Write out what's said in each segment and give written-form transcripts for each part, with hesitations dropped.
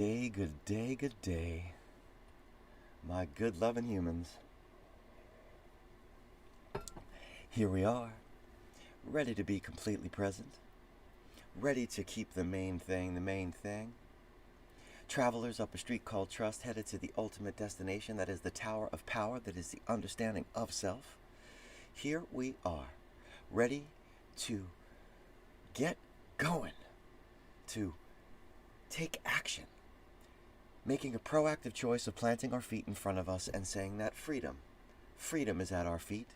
Good day, good day, my good loving humans. Here we are, ready to be completely present, ready to keep the main thing the main thing. Travelers up a street called trust, headed to the ultimate destination that is the tower of power, that is the understanding of self. Here we are, ready to get going, to take action, making a proactive choice of planting our feet in front of us and saying that freedom is at our feet,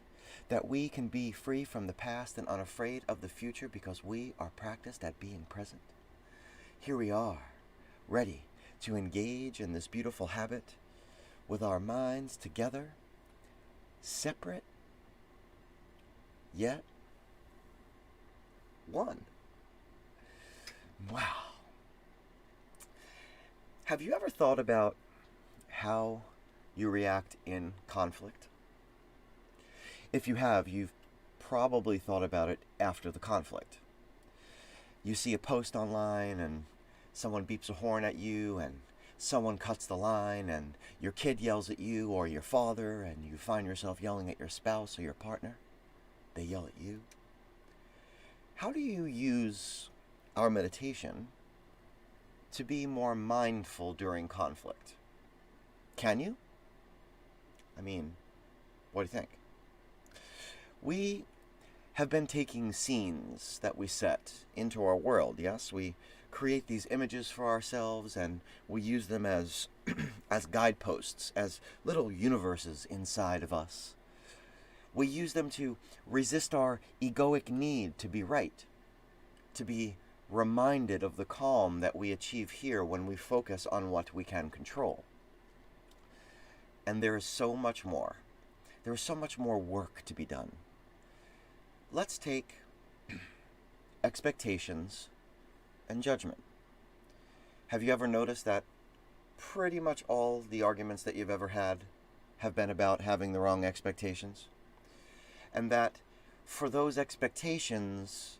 that we can be free from the past and unafraid of the future because we are practiced at being present. Here we are, ready to engage in this beautiful habit with our minds together, separate, yet one. Wow. Have you ever thought about how you react in conflict? If you have, you've probably thought about it after the conflict. You see a post online and someone beeps a horn at you and someone cuts the line and your kid yells at you or your father and you find yourself yelling at your spouse or your partner. They yell at you. How do you use our meditation to be more mindful during conflict? Can you? I mean, what do you think? We have been taking scenes that we set into our world, yes? We create these images for ourselves and we use them as as guideposts, as little universes inside of us. We use them to resist our egoic need to be right, to be reminded of the calm that we achieve here when we focus on what we can control. And there is so much more. There is so much more work to be done. Let's take expectations and judgment. Have you ever noticed that pretty much all the arguments that you've ever had have been about having the wrong expectations? And that for those expectations,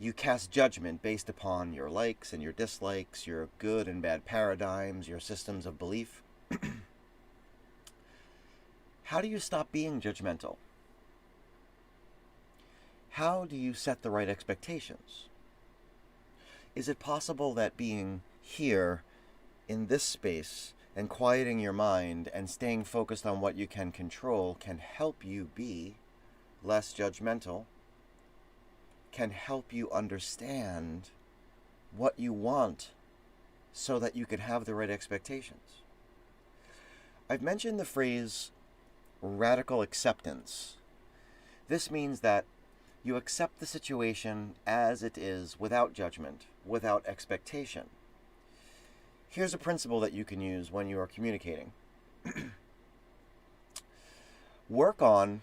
you cast judgment based upon your likes and your dislikes, your good and bad paradigms, your systems of belief. How do you stop being judgmental? How do you set the right expectations? Is it possible that being here in this space and quieting your mind and staying focused on what you can control can help you be less judgmental, can help you understand what you want so that you can have the right expectations? I've mentioned the phrase radical acceptance. This means that you accept the situation as it is without judgment, without expectation. Here's a principle that you can use when you are communicating. Work on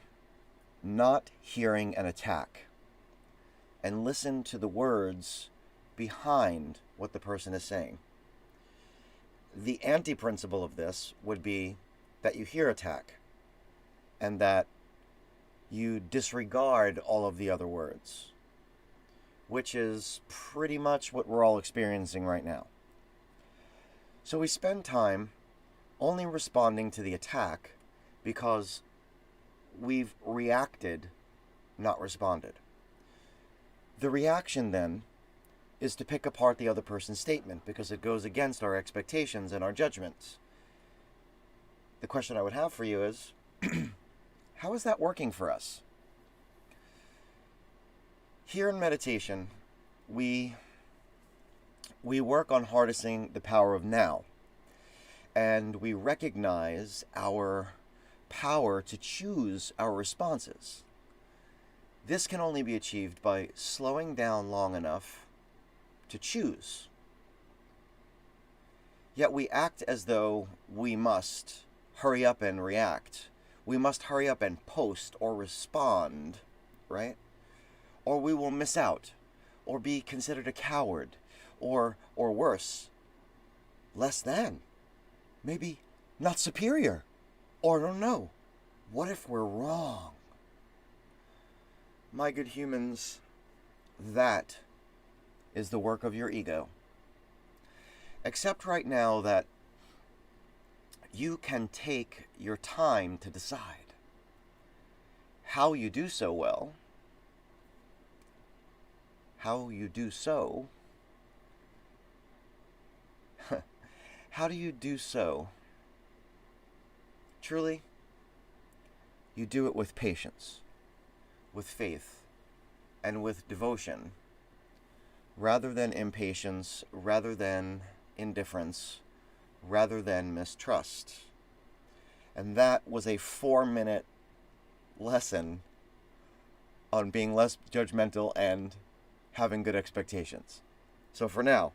not hearing an attack and listen to the words behind what the person is saying. The anti-principle of this would be that you hear attack and that you disregard all of the other words, which is pretty much what we're all experiencing right now. So we spend time only responding to the attack because we've reacted, not responded. The reaction then is to pick apart the other person's statement because it goes against our expectations and our judgments. The question I would have for you is, how is that working for us? Here in meditation, we work on harnessing the power of now, and we recognize our power to choose our responses. This can only be achieved by slowing down long enough to choose. Yet we act as though we must hurry up and react. We must hurry up and post or respond, right? Or we will miss out, or be considered a coward, or worse, less than, maybe not superior, or I don't know, what if we're wrong? My good humans, that is the work of your ego. Accept right now that you can take your time to decide. How you do so well, how you do so, how do you do so? Truly, you do it with patience, with faith, and with devotion, rather than impatience, rather than indifference, rather than mistrust. And that was a 4-minute lesson on being less judgmental and having good expectations. So for now,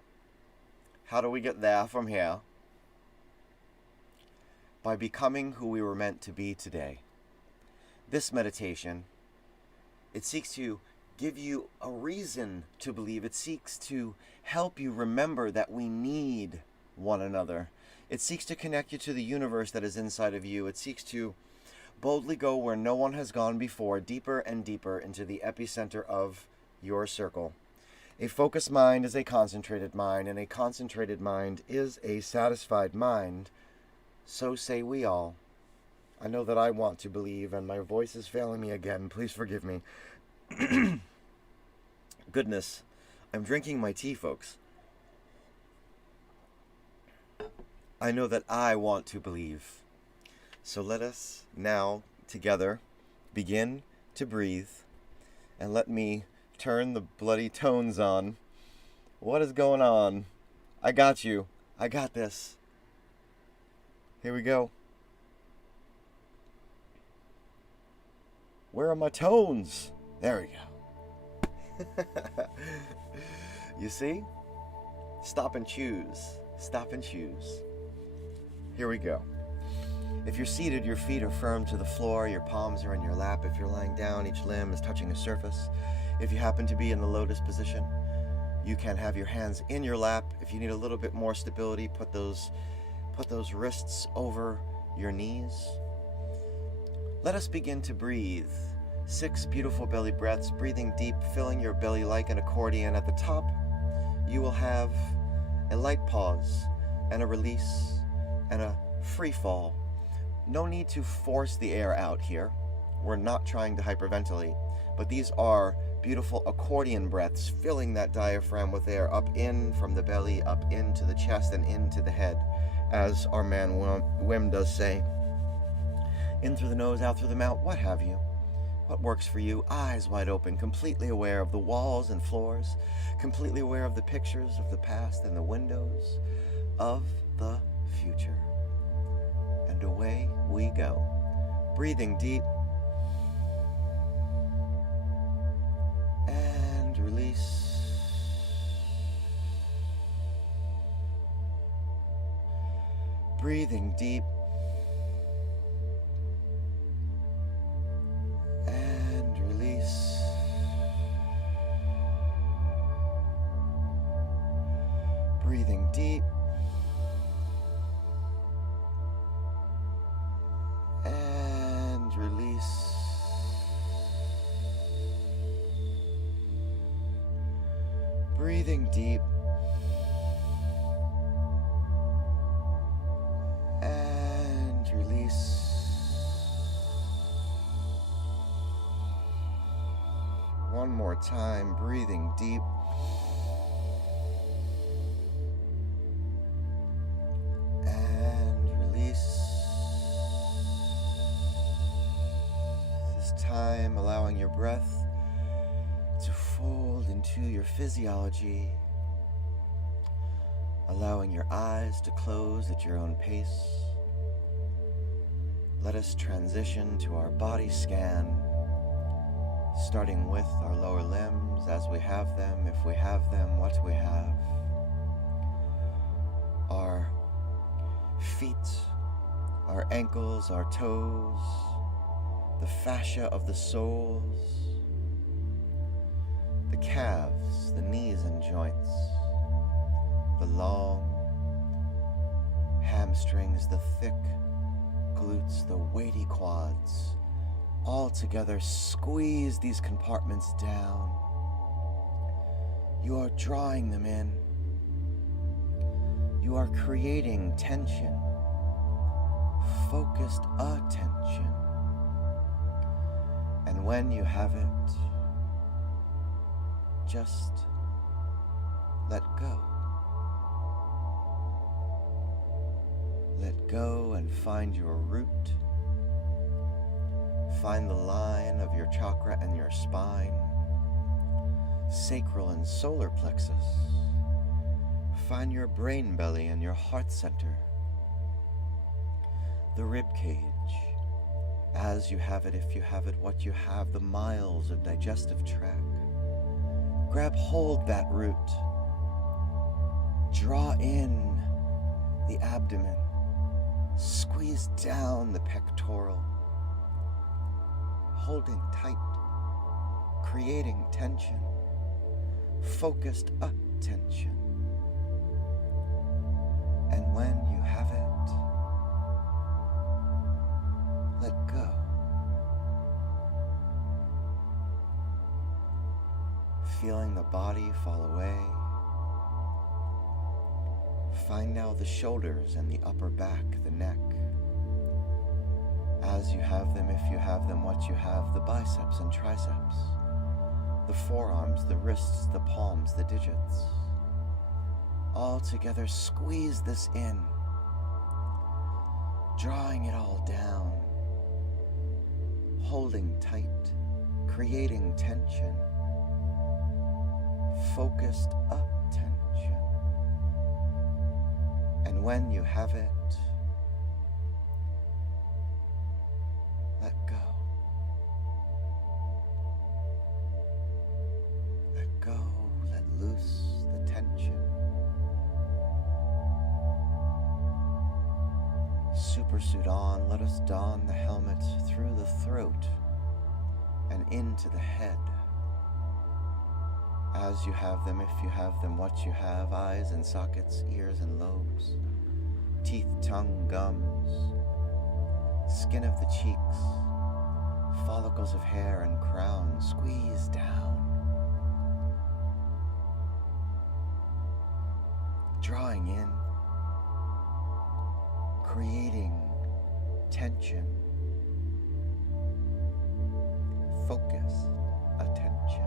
how do we get there from here? By becoming who we were meant to be today. This meditation, it seeks to give you a reason to believe. It seeks to help you remember that we need one another. It seeks to connect you to the universe that is inside of you. It seeks to boldly go where no one has gone before, deeper and deeper into the epicenter of your circle. A focused mind is a concentrated mind, and a concentrated mind is a satisfied mind. So say we all. I know that I want to believe, and my voice is failing me again. Please forgive me. Goodness, I'm drinking my tea, folks. I know that I want to believe. So let us now, together, begin to breathe, and let me turn the bloody tones on. What is going on? I got you. I got this. Here we go. Where are my tones? There we go. You see? Stop and choose. Stop and choose. Here we go. If you're seated, your feet are firm to the floor, your palms are in your lap. If you're lying down, each limb is touching a surface. If you happen to be in the lotus position, you can have your hands in your lap. If you need a little bit more stability, put those wrists over your knees. Let us begin to breathe. 6 beautiful belly breaths, breathing deep, filling your belly like an accordion. At the top, you will have a light pause and a release and a free fall. No need to force the air out here. We're not trying to hyperventilate, but these are beautiful accordion breaths, filling that diaphragm with air up in from the belly, up into the chest, and into the head, as our man Wim does say. In through the nose, out through the mouth, what have you. What works for you? Eyes wide open, completely aware of the walls and floors, completely aware of the pictures of the past and the windows of the future. And away we go. Breathing deep. And release. Breathing deep. And release. Breathing deep. And release. Breathing deep. And release. One more time, breathing deep. And release. This time, allowing your breath to fold into your physiology, allowing your eyes to close at your own pace. Let us transition to our body scan, starting with our lower limbs as we have them, if we have them, what we have. Our feet, our ankles, our toes, the fascia of the soles, the calves, the knees and joints, the long hamstrings, the thick glutes, the weighty quads. All together, squeeze these compartments down. You are drawing them in. You are creating tension, focused attention. And when you have it, just let go. Let go and find your root. Find the line of your chakra and your spine, sacral and solar plexus. Find your brain belly and your heart center. The rib cage, as you have it, if you have it, what you have, the miles of digestive tract. Grab hold that root. Draw in the abdomen. Squeeze down the pectoral. Holding tight, creating tension, focused attention. And when you have it, let go. Feeling the body fall away. Find now the shoulders and the upper back, the neck. As you have them, if you have them, what you have, the biceps and triceps, the forearms, the wrists, the palms, the digits. All together, squeeze this in, drawing it all down, holding tight, creating tension, focused attention. And when you have it, let go. Let go, let loose the tension. Supersuit on, let us don the helmet through the throat and into the head. As you have them, if you have them, what you have, eyes and sockets, ears and lobes, teeth, tongue, gums, skin of the cheeks, follicles of hair and crown, squeeze down, drawing in, creating tension, focus, attention.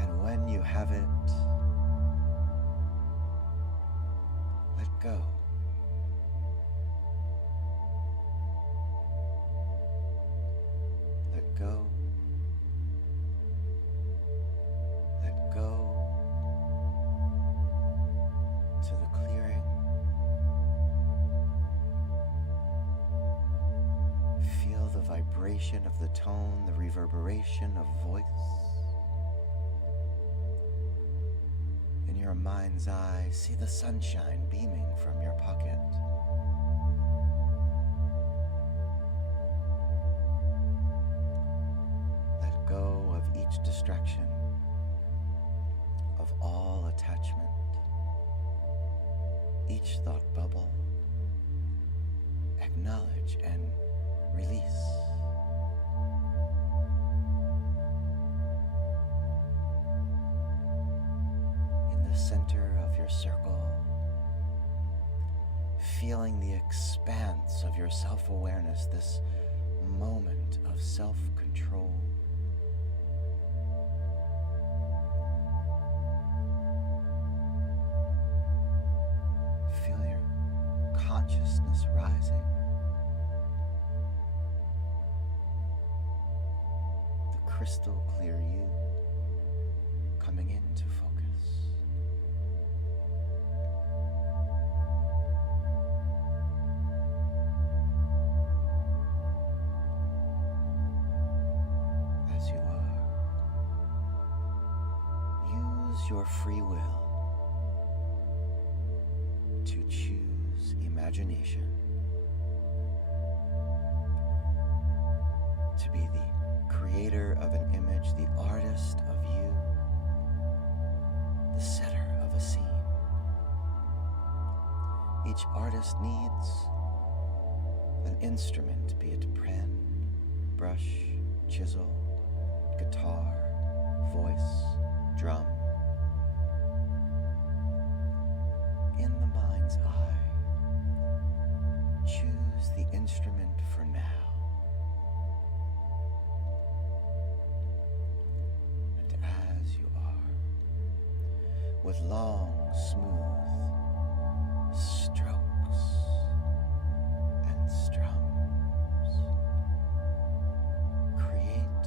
And when you have it, let go. Let go. Let go to the clearing. Feel the vibration of the tone, the reverberation of voice. In your mind's eye, see the sunshine beaming from your pocket. Let go of each distraction, of all attachment, each thought bubble. Acknowledge and release. In the center of your circle, feeling the expanse of your self-awareness, this moment of self-control. Feel your consciousness rising. The crystal clear you coming into focus. As you are, use your free will to choose imagination, to be the creator of an image, the artist of you, the setter of a scene. Each artist needs an instrument, be it pen, brush, chisel, guitar, voice, drum. with long, smooth strokes and strums. Create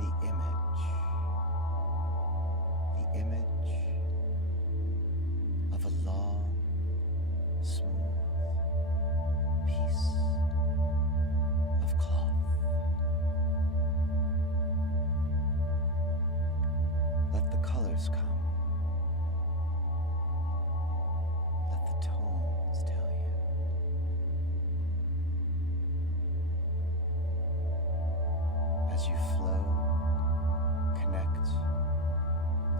the image of a long, smooth piece of cloth. Let the colors come. Let the tones tell you. As you flow, connect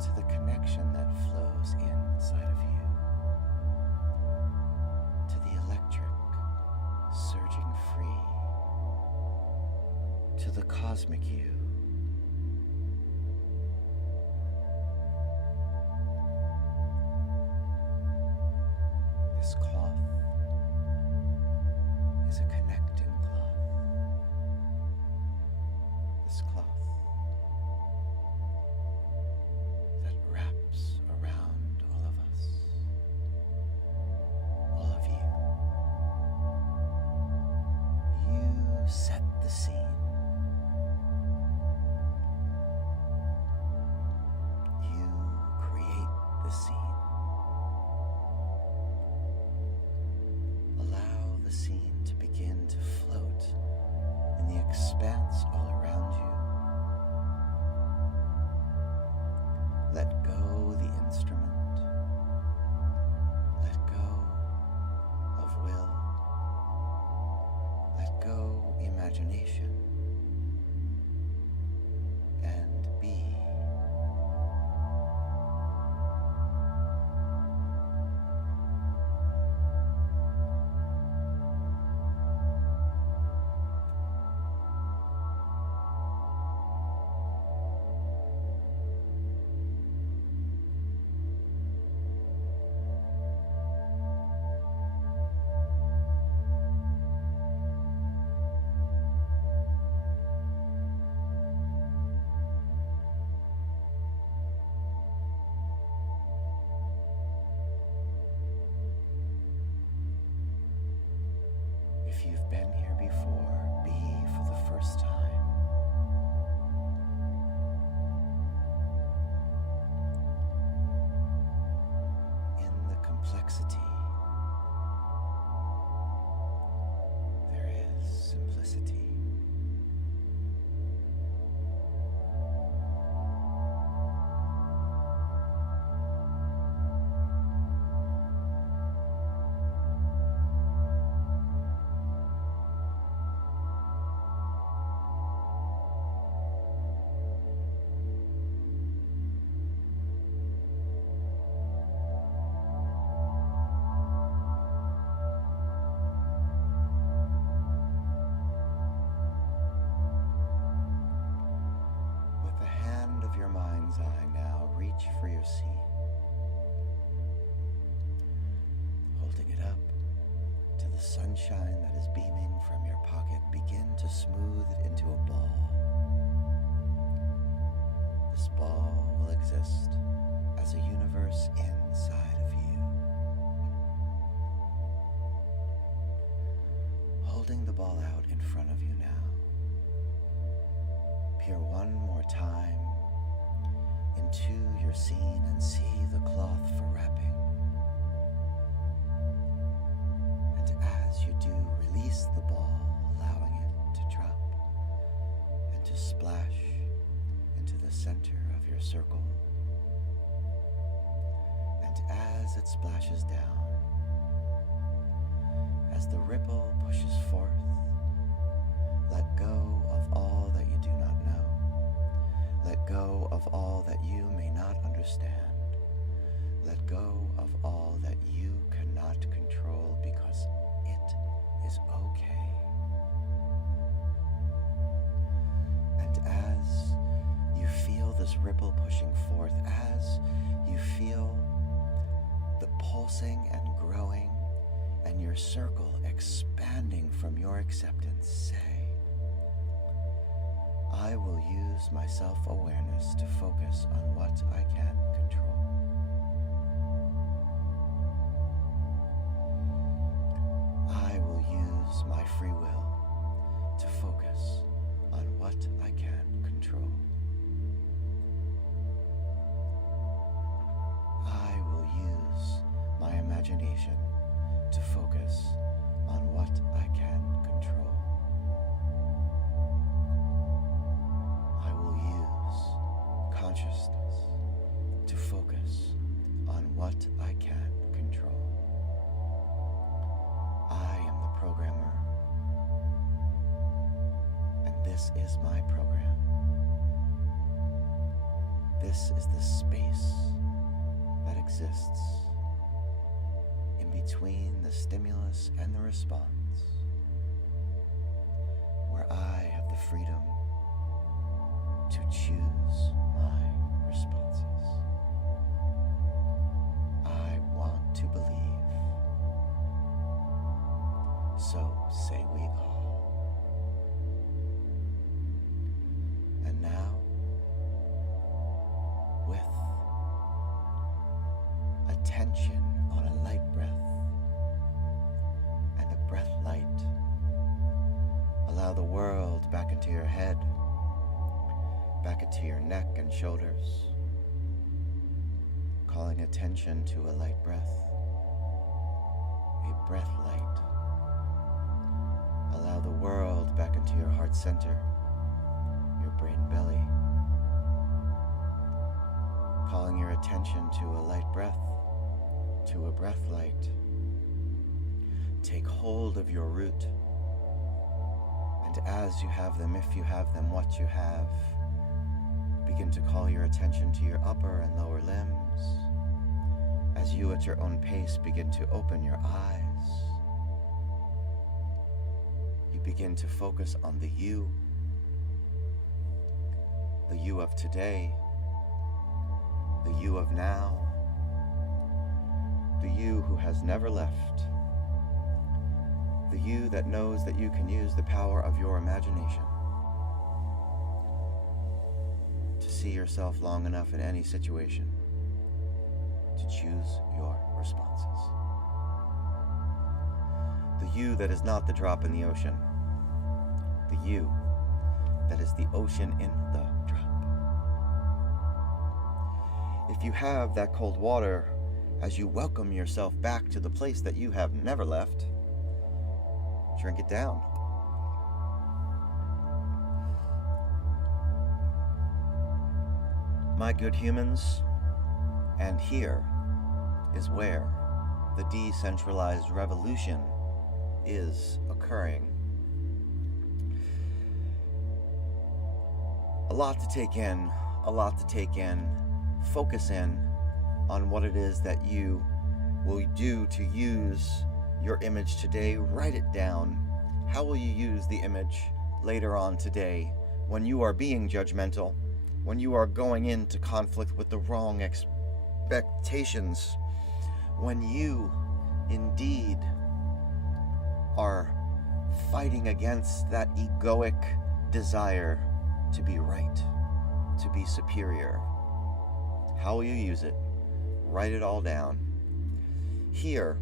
to the connection that flows inside of you, to the electric surging free, to the cosmic you. This cloth is a connecting cloth. This cloth that wraps around all of us, all of you. You set the scene. You create the scene. Allow the scene to begin to float in the expanse all around you. Let go the instrument. Let go of will. Let go imagination. And be. If you've been here before, be for the first time. In the complexity, there is simplicity. Eye now, reach for your scene, holding it up to the sunshine that is beaming from your pocket. Begin to smooth it into a ball. This ball will exist as a universe inside of you. Holding the ball out in front of you now, peer one more time into your scene and see the cloth for wrapping. And as you do, release the ball, allowing it to drop and to splash into the center of your circle. And as it splashes down, as the ripple pushes forth, let go of all that you do not know. Let go of all that you may not understand. Let go of all that you cannot control, because it is okay. And as you feel this ripple pushing forth, as you feel the pulsing and growing and your circle expanding from your acceptance, say, I will use my self-awareness to focus on what I can control. control. I will use my free will to focus on what I can control. I will use my imagination to focus on what I can control. I will use consciousness to focus on what I can control. I am the programmer, and this is my program. This is the space that exists in between the stimulus and the response, where I have the freedom to choose my responses. I want to believe, so say we all. And now, with attention on a light breath and a breath light, allow the world back into your head, back into your neck and shoulders, calling attention to a light breath, a breath light. Allow the world back into your heart center, your brain belly, calling your attention to a light breath, to a breath light. Take hold of your root, and as you have them, if you have them, what you have, begin to call your attention to your upper and lower limbs, as you at your own pace begin to open your eyes. You begin to focus on the you of today, the you of now, the you who has never left, the you that knows that you can use the power of your imagination to see yourself long enough in any situation to choose your responses. The you that is not the drop in the ocean, the you that is the ocean in the drop. If you have that cold water, as you welcome yourself back to the place that you have never left, drink it down. My good humans, and here is where the decentralized revolution is occurring. A lot to take in, focus in on what it is that you will do to use your image today. Write it down. How will you use the image later on today when you are being judgmental, when you are going into conflict with the wrong expectations, when you indeed are fighting against that egoic desire to be right, to be superior? How will you use it? Write it all down. Here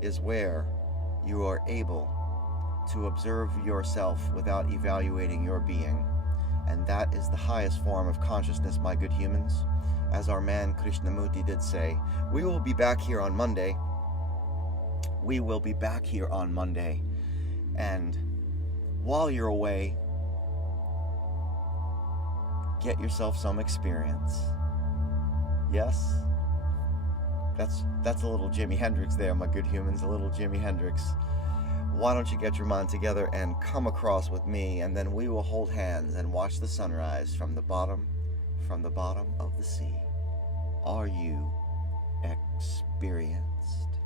is where you are able to observe yourself without evaluating your being. And that is the highest form of consciousness, my good humans. As our man Krishnamurti did say, we will be back here on Monday. We will be back here on Monday. And while you're away, get yourself some experience. Yes? That's a little Jimi Hendrix there, my good humans, a little Jimi Hendrix. Why don't you get your mind together and come across with me, and then we will hold hands and watch the sunrise from the bottom of the sea. Are you experienced?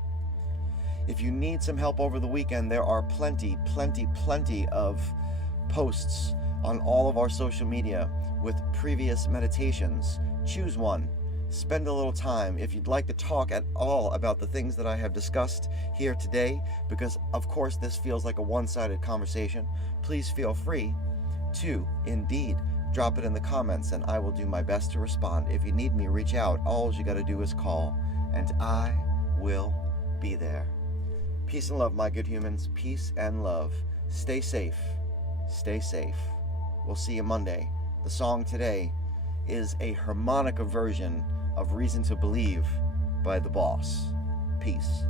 If you need some help over the weekend, there are plenty of posts on all of our social media with previous meditations. Choose one. Spend a little time if you'd like to talk at all about the things that I have discussed here today, because of course this feels like a one-sided conversation. Please feel free to indeed drop it in the comments and I will do my best to respond. If you need me, reach out. All you got to do is call, and I will be there. Peace and love, my good humans. Peace and love. Stay safe. Stay safe. We'll see you Monday. The song today is a harmonica version of Reason to Believe by The Boss. Peace.